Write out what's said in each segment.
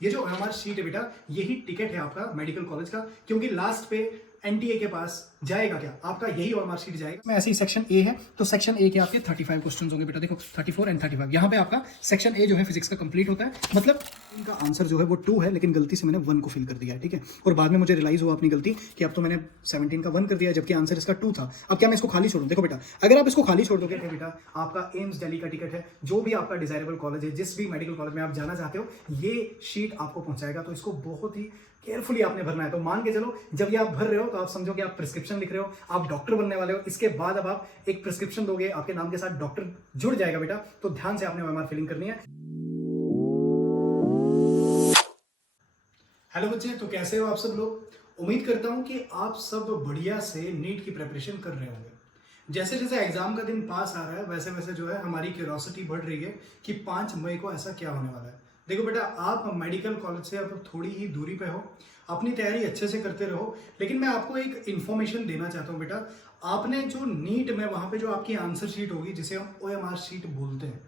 ये जो OMR sheet है बेटा, यही टिकट है आपका मेडिकल कॉलेज का, क्योंकि लास्ट पे एनटीए के पास जाएगा क्या, आपका यही ओएमआर शीट जाएगा। मैं ऐसे ही सेक्शन ए है तो सेक्शन ए के आपके 35 क्वेश्चंस होंगे बेटा, देखो 34 एंड 35। यहाँ पे आपका सेक्शन ए जो है फिजिक्स का कंप्लीट होता है, मतलब इनका आंसर जो है वो 2 है, लेकिन गलती से मैंने 1 को फिल कर दिया है, ठीक है। और बाद में मुझे रियलाइज हुआ अपनी गलती कि अब तो मैंने 17 का 1 कर दिया, जबकि आंसर इसका 2 था। अब क्या मैं इसको खाली छोड़ूं? देखो बेटा, अगर आप इसको खाली छोड़ दोगे तो बेटा आपका एम्स दिल्ली का टिकट है, जो भी आपका डिजायरेबल कॉलेज है, जिस भी मेडिकल कॉलेज में आप जाना चाहते हो, ये शीट आपको पहुंचाएगा। तो इसको बहुत ही केयरफुली आपने भरना है। तो मान के चलो, जब ये आप भर रहे हो तो आप समझो कि आप प्रिस्क्रिप्शन लिख रहे हो, आप डॉक्टर बनने वाले हो। इसके बाद अब आप एक प्रिस्क्रिप्शन दोगे, आपके नाम के साथ डॉक्टर जुड़ जाएगा बेटा। तो ध्यान से आपने ओएमआर फिलिंग करनी है। हेलो बच्चे, तो कैसे हो आप सब लोग? उम्मीद करता हूं कि आप सब बढ़िया से नीट की प्रिपरेशन कर रहे होंगे। जैसे जैसे एग्जाम का दिन पास आ रहा है, वैसे वैसे जो है हमारी क्यूरियोसिटी बढ़ रही है कि 5 मई को ऐसा क्या होने वाला है। देखो बेटा, आप मेडिकल कॉलेज से अब थोड़ी ही दूरी पे हो, अपनी तैयारी अच्छे से करते रहो। लेकिन मैं आपको एक इन्फॉर्मेशन देना चाहता हूँ बेटा। आपने जो नीट में वहां पे जो आपकी आंसर शीट होगी, जिसे हम ओएमआर शीट बोलते हैं,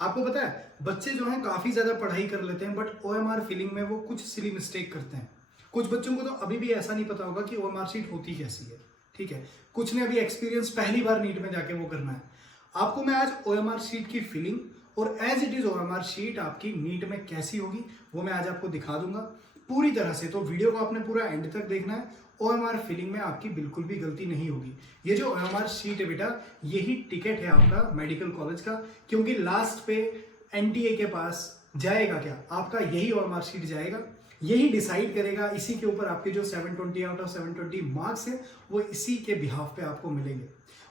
आपको पता है बच्चे जो हैं काफी ज्यादा पढ़ाई कर लेते हैं, बट ओएमआर फिलिंग में वो कुछ सिली मिस्टेक करते हैं। कुछ बच्चों को तो अभी भी ऐसा नहीं पता होगा कि ओएमआर शीट होती कैसी है, ठीक है। कुछ ने अभी एक्सपीरियंस पहली बार नीट में जाके वो करना है। आपको मैं आज ओएमआर शीट की फिलिंग और as it is OMR sheet आपकी नीट में कैसी होगी वो मैं आज आपको दिखा दूंगा पूरी तरह से। तो वीडियो को आपने पूरा एंड तक देखना है। ओएमआर फिलिंग में आपकी बिल्कुल भी गलती नहीं होगी। ये जो ओएमआर शीट है बेटा, यही टिकट है आपका मेडिकल कॉलेज का, क्योंकि लास्ट पे एनटीए के पास जाएगा क्या, आपका यही ओएमआर शीट जाएगा। यही डिसाइड करेगा, इसी के ऊपर आपके जो 720 आउट ऑफ 720 मार्क्स है वो इसी के बिहाफ पे आपको मिलेंगे।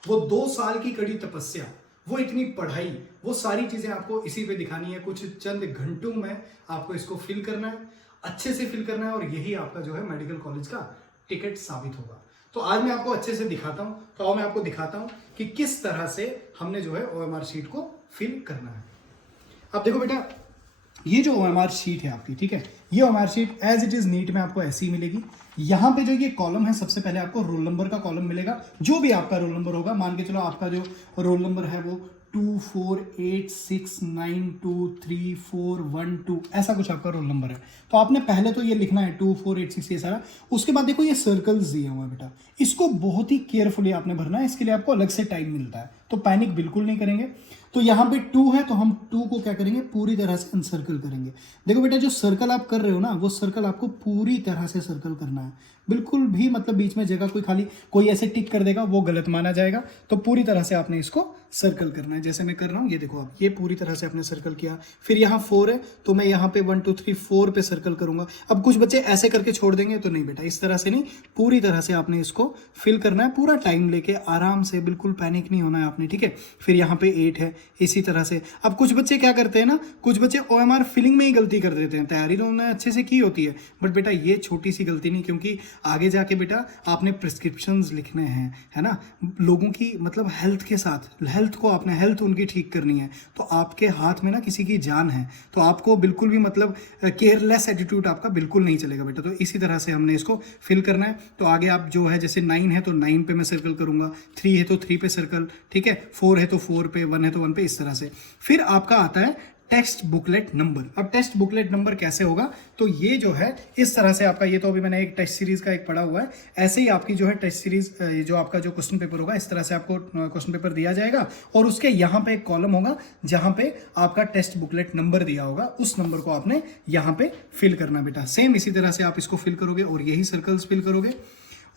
वो 2 साल की कड़ी तपस्या, वो इतनी पढ़ाई, वो सारी चीजें आपको इसी पे दिखानी है। कुछ चंद घंटों में आपको इसको फिल करना है, अच्छे से फिल करना है, और यही आपका जो है मेडिकल कॉलेज का टिकट साबित होगा। तो आज मैं आपको अच्छे से दिखाता हूं। तो आओ मैं आपको दिखाता हूं कि किस तरह से हमने जो है ओएमआर शीट को फिल करना है। अब देखो बेटा, ये जो ओएमआर शीट है आपकी, ठीक है, ये OMR sheet as it is NEET में आपको ऐसी ही मिलेगी। यहां पे जो ये कॉलम है, सबसे पहले आपको रोल नंबर का कॉलम मिलेगा। जो भी आपका रोल नंबर होगा, मान के चलो आपका जो रोल नंबर है वो 2486923412, ऐसा कुछ आपका रोल नंबर है। तो आपने पहले तो ये लिखना है 2486, ये सारा। उसके बाद देखो ये सर्कल्स दिए हुए हैं बेटा, इसको बहुत ही केयरफुली आपने भरना है। इसके लिए आपको अलग से टाइम मिलता है, तो पैनिक बिल्कुल नहीं करेंगे। तो यहाँ पे 2 है तो हम 2 को क्या करेंगे, पूरी तरह से अनसर्कल करेंगे। देखो बेटा, जो सर्कल आप कर रहे हो ना, वो सर्कल आपको पूरी तरह से सर्कल करना है। बिल्कुल भी मतलब बीच में जगह कोई ऐसे टिक कर देगा वो गलत माना जाएगा। तो पूरी तरह से आपने इसको सर्कल करना है, जैसे मैं कर रहा हूँ। ये देखो, आप ये पूरी तरह से आपने सर्कल किया। फिर यहाँ 4 है तो मैं यहाँ पे 1 2 3 4 पे सर्कल करूंगा। अब कुछ बच्चे ऐसे करके छोड़ देंगे, तो नहीं बेटा, इस तरह से नहीं, पूरी तरह से आपने इसको फिल करना है। पूरा टाइम लेके आराम से, बिल्कुल पैनिक नहीं होना है आपने, ठीक है। फिर यहाँ पे 8 है, इसी तरह से। अब कुछ बच्चे क्या करते हैं ना, कुछ बच्चे ओएमआर फिलिंग में ही गलती कर देते हैं। तैयारी तो उन्होंने अच्छे से की होती है, बट बेटा ये छोटी सी गलती नहीं, क्योंकि आगे जाके बेटा आपने प्रिस्क्रिप्शंस लिखने हैं, है ना, लोगों की मतलब हेल्थ के साथ, हेल्थ को आपने हेल्थ उनकी ठीक करनी है। तो आपके हाथ में ना किसी की जान है, तो आपको बिल्कुल भी मतलब केयरलेस एटीट्यूड आपका बिल्कुल नहीं चलेगा बेटा। तो इसी तरह से हमने इसको फिल करना है। तो आगे आप जो है, जैसे 9 है तो 9 पे मैं सर्कल करूंगा, 3 है तो 3 पे सर्कल, ठीक है, 4 है तो 4 पे, 1 है तो 1 पे, इस तरह से। फिर आपका आता है टेक्स्ट बुकलेट नंबर। अब टेक्स्ट बुकलेट नंबर कैसे होगा, तो ये जो है इस तरह से आपका, ये तो अभी मैंने एक टेस्ट सीरीज का एक पढ़ा हुआ है, ऐसे ही आपकी जो है टेस्ट सीरीज, जो आपका जो क्वेश्चन पेपर होगा, इस तरह से आपको क्वेश्चन पेपर दिया जाएगा, और उसके यहाँ पे एक कॉलम होगा जहां पे आपका टेक्स्ट बुकलेट नंबर दिया होगा। उस नंबर को आपने यहाँ पे फिल करना बेटा। सेम इसी तरह से आप इसको फिल करोगे और यही सर्कल्स फिल करोगे।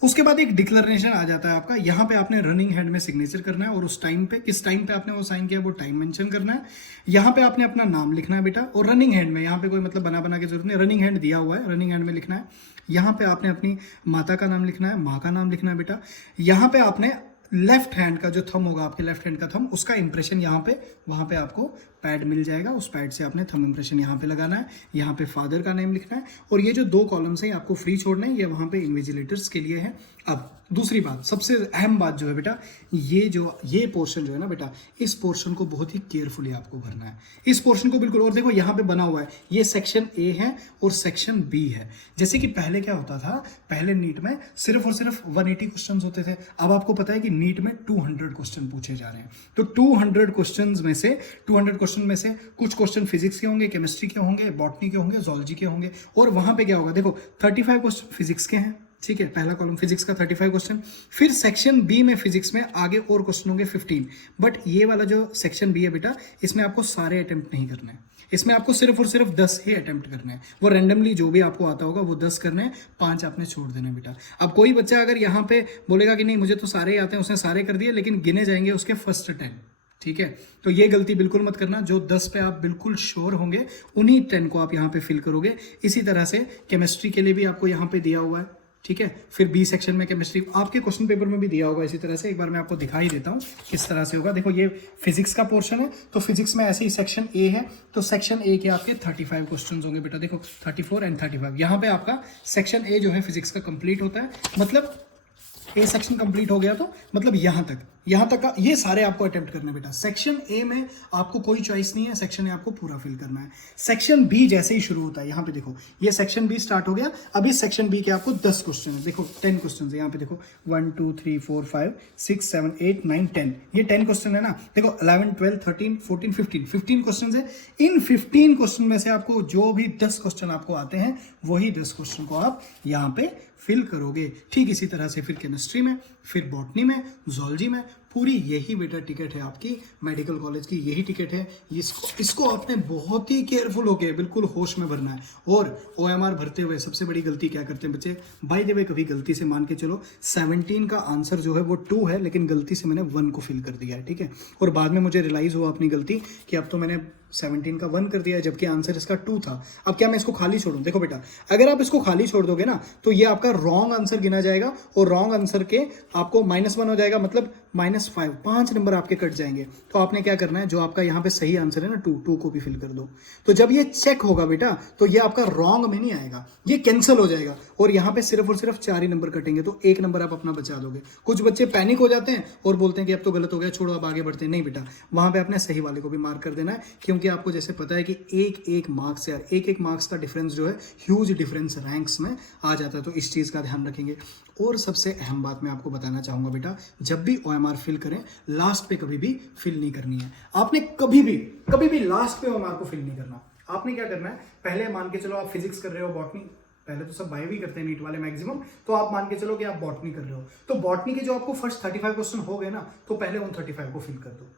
उसके बाद एक डिक्लेरेशन आ जाता है आपका, यहाँ पे आपने रनिंग हैंड में सिग्नेचर करना है, और उस टाइम पे, किस टाइम पे आपने वो साइन किया वो टाइम मेंशन करना है। यहाँ पे आपने अपना नाम लिखना है बेटा, और रनिंग हैंड में, यहाँ पे कोई मतलब बना की जरूरत नहीं, रनिंग हैंड दिया हुआ है, रनिंग हैंड में लिखना है। यहाँ पे आपने अपनी माता का नाम लिखना है, माँ का नाम लिखना है बेटा। यहाँ पे आपने लेफ्ट हैंड का जो थंब होगा, आपके लेफ्ट हैंड का थंब, उसका इंप्रेशन यहाँ पे, वहाँ पे आपको पैड मिल जाएगा, उस पैड से आपने थंब इंप्रेशन यहाँ पे लगाना है। यहाँ पे फादर का नेम लिखना है, और ये जो 2 कॉलम्स हैं आपको फ्री छोड़ना है, ये वहाँ पे इन्विजिलेटर्स के लिए है। अब दूसरी बात, सबसे अहम बात जो है बेटा, ये पोर्शन जो है ना बेटा, इस पोर्शन को बहुत ही केयरफुली आपको भरना है, इस पोर्शन को बिल्कुल। और देखो यहाँ पे बना हुआ है, ये सेक्शन ए है और सेक्शन बी है। जैसे कि पहले क्या होता था, पहले नीट में सिर्फ और सिर्फ 180 क्वेश्चन होते थे। अब आपको पता है कि नीट में 200 क्वेश्चन पूछे जा रहे हैं। तो 200 क्वेश्चन में से 200 क्वेश्चन में से कुछ क्वेश्चन फिजिक्स के होंगे, केमिस्ट्री के होंगे, बॉटनी के होंगे, जोलॉजी के होंगे, और वहां पे क्या होगा देखो 35 क्वेश्चन फिजिक्स के हैं, ठीक है, पहला कॉलम फिजिक्स का 35 क्वेश्चन। फिर सेक्शन बी में फिजिक्स में आगे और क्वेश्चन होंगे 15। बट ये वाला जो सेक्शन बी है बेटा, इसमें आपको सारे अटेम्प्ट नहीं करने हैं, इसमें आपको सिर्फ और सिर्फ 10 ही अटेम्प्ट करने हैं। वो रैंडमली जो भी आपको आता होगा वो 10 करने हैं, 5 आपने छोड़ देने हैं बेटा। अब कोई बच्चा अगर यहाँ पे बोलेगा कि नहीं मुझे तो सारे ही आते हैं, उसने सारे कर दिए, लेकिन गिने जाएंगे उसके फर्स्ट 10, ठीक है। तो ये गलती बिल्कुल मत करना। जो 10 पे आप बिल्कुल श्योर होंगे उन्हीं 10 को आप यहाँ पे फिल करोगे। इसी तरह से केमिस्ट्री के लिए भी आपको यहाँ पे दिया हुआ है, ठीक है। फिर बी सेक्शन में केमिस्ट्री आपके क्वेश्चन पेपर में भी दिया होगा इसी तरह से। एक बार मैं आपको दिखा ही देता हूँ किस तरह से होगा। देखो ये फिजिक्स का पोर्शन है, तो फिजिक्स में ऐसे ही सेक्शन ए है, तो सेक्शन ए के आपके 35 क्वेश्चन होंगे बेटा। देखो 34 एंड 35 यहाँ पे आपका सेक्शन ए जो है फिजिक्स का कंप्लीट होता है। मतलब ए सेक्शन कंप्लीट हो गया तो मतलब यहाँ तक का ये सारे आपको अटेम्प्ट करने बेटा। सेक्शन ए में आपको कोई चॉइस नहीं है, सेक्शन ए आपको पूरा फिल करना है। सेक्शन बी जैसे ही शुरू होता है, यहाँ पे देखो ये सेक्शन बी स्टार्ट हो गया। अभी सेक्शन बी के आपको 10 क्वेश्चन है, देखो 10 क्वेश्चन है यहाँ पे। देखो 1 2 3 4 5 6 7 8 9 10, ये 10 क्वेश्चन है ना। देखो 11 12 13 14 15 क्वेश्चन है। इन 15 क्वेश्चन में से आपको जो भी 10 क्वेश्चन आपको आते हैं वही 10 क्वेश्चन को आप यहाँ पे फिल करोगे। ठीक इसी तरह से फिर केमिस्ट्री में, फिर बॉटनी में, जोलॉजी में, पूरी यही बेटा टिकट है आपकी मेडिकल कॉलेज की, यही टिकट है। इसको आपने बहुत ही केयरफुल होके बिल्कुल होश में भरना है। और OMR भरते हुए सबसे बड़ी गलती क्या करते हैं बच्चे, बाय द वे कभी गलती से मान के चलो 17 का आंसर जो है वो 2 है, लेकिन गलती से मैंने 1 को फिल कर दिया है, ठीक है। और बाद में मुझे रियलाइज हुआ अपनी गलती कि अब तो मैंने 17 का 1 कर दिया है, जबकि आंसर इसका 2 था। अब क्या मैं इसको खाली छोड़ूं? देखो बेटा, अगर आप इसको खाली छोड़ दोगे ना तो ये आपका रॉन्ग आंसर गिना जाएगा, और रॉन्ग आंसर के आपको -1 हो जाएगा, मतलब -5, 5 नंबर आपके कट जाएंगे। तो आपने क्या करना है, जो आपका यहाँ पे सही आंसर है ना 2 को भी फिल कर दो। तो जब ये चेक होगा बेटा तो ये आपका रॉन्ग में नहीं आएगा, ये कैंसिल हो जाएगा, और यहाँ पे सिर्फ और सिर्फ 4 ही नंबर कटेंगे, तो 1 नंबर आप अपना बचा दोगे। कुछ बच्चे पैनिक हो जाते हैं और बोलते हैं कि अब तो गलत हो गया, छोड़ो अब आगे बढ़ते हैं। नहीं बेटा, वहाँ पे आपने सही वाले को भी मार्क कर देना है, क्योंकि आपको जैसे पता है कि एक मार्क्स यार, एक मार्क्स का डिफरेंस जो है ह्यूज डिफरेंस रैंक्स में आ जाता है। तो इस चीज़ का ध्यान रखेंगे। और सबसे अहम बात मैं आपको बताना चाहूँगा बेटा, जब भी OMR फिल करें लास्ट पे कभी भी फिल नहीं करनी है। आपने कभी भी लास्ट पे OMR को फिल नहीं करना। आपने क्या करना है, पहले मान के चलो आप फिजिक्स कर रहे हो, बॉटनी, पहले तो सब बायो भी करते हैं नीट वाले मैक्सिमम, तो आप मान के चलो कि आप बॉटनी कर रहे हो, तो बॉटनी के जो आपको फर्स्ट 35 क्वेश्चन हो गए ना, तो पहले उन 35 को फिल कर दो,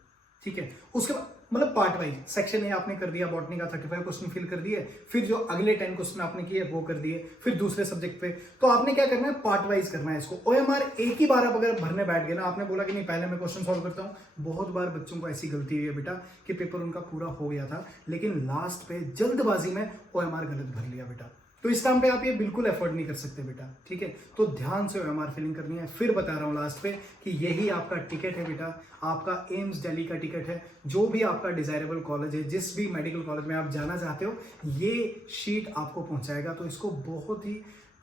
ठीक है। उसके बाद मतलब पार्ट वाइज सेक्शन ए आपने कर दिया, बॉटनी का 35 क्वेश्चन फिल कर दिए, फिर जो अगले 10 क्वेश्चन आपने किए वो कर दिए, फिर दूसरे सब्जेक्ट पे। तो आपने क्या करना है, पार्ट वाइज करना है इसको। OMR एक ही बार आप अगर भरने बैठ गए ना, आपने बोला कि नहीं पहले मैं क्वेश्चन सॉल्व करता हूँ, बहुत बार बच्चों को ऐसी गलती हुई है बेटा कि पेपर उनका पूरा हो गया था, लेकिन लास्ट पे जल्दबाजी में OMR गलत भर लिया बेटा। तो इस टाइम पे आप ये बिल्कुल एफर्ट नहीं कर सकते बेटा, ठीक है। तो ध्यान से OMR फिलिंग करनी है। फिर बता रहा हूँ लास्ट पे कि यही आपका टिकट है बेटा, आपका एम्स दिल्ली का टिकट है। जो भी आपका डिजायरेबल कॉलेज है, जिस भी मेडिकल कॉलेज में आप जाना चाहते हो, ये शीट आपको पहुंचाएगा। तो इसको बहुत ही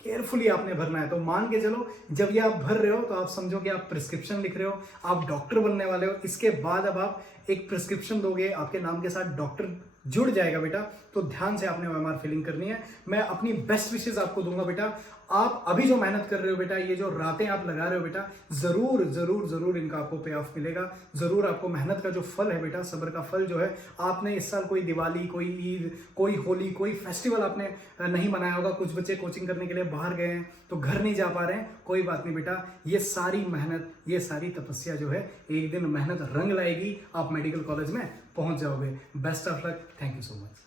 केयरफुली आपने भरना है। तो मान के चलो जब ये आप भर रहे हो तो आप समझो कि आप प्रिस्क्रिप्शन लिख रहे हो, आप डॉक्टर बनने वाले हो। इसके बाद अब आप एक प्रिस्क्रिप्शन दोगे, आपके नाम के साथ डॉक्टर जुड़ जाएगा बेटा। तो ध्यान से आपने OMR फिलिंग करनी है। मैं अपनी बेस्ट विशेस आपको दूंगा बेटा। आप अभी जो मेहनत कर रहे हो बेटा, ये जो रातें आप लगा रहे हो बेटा, जरूर जरूर जरूर इनका आपको पे ऑफ मिलेगा। जरूर आपको मेहनत का जो फल है बेटा, सब्र का फल जो है, आपने इस साल कोई दिवाली, कोई ईद, कोई होली, कोई फेस्टिवल आपने नहीं मनाया होगा। कुछ बच्चे कोचिंग करने के लिए बाहर गए हैं तो घर नहीं जा पा रहे हैं, कोई बात नहीं बेटा। ये सारी मेहनत, ये सारी तपस्या जो है, एक दिन मेहनत रंग लाएगी, आप मेडिकल कॉलेज में पहुंच जाओगे। Best of luck, thank you so much.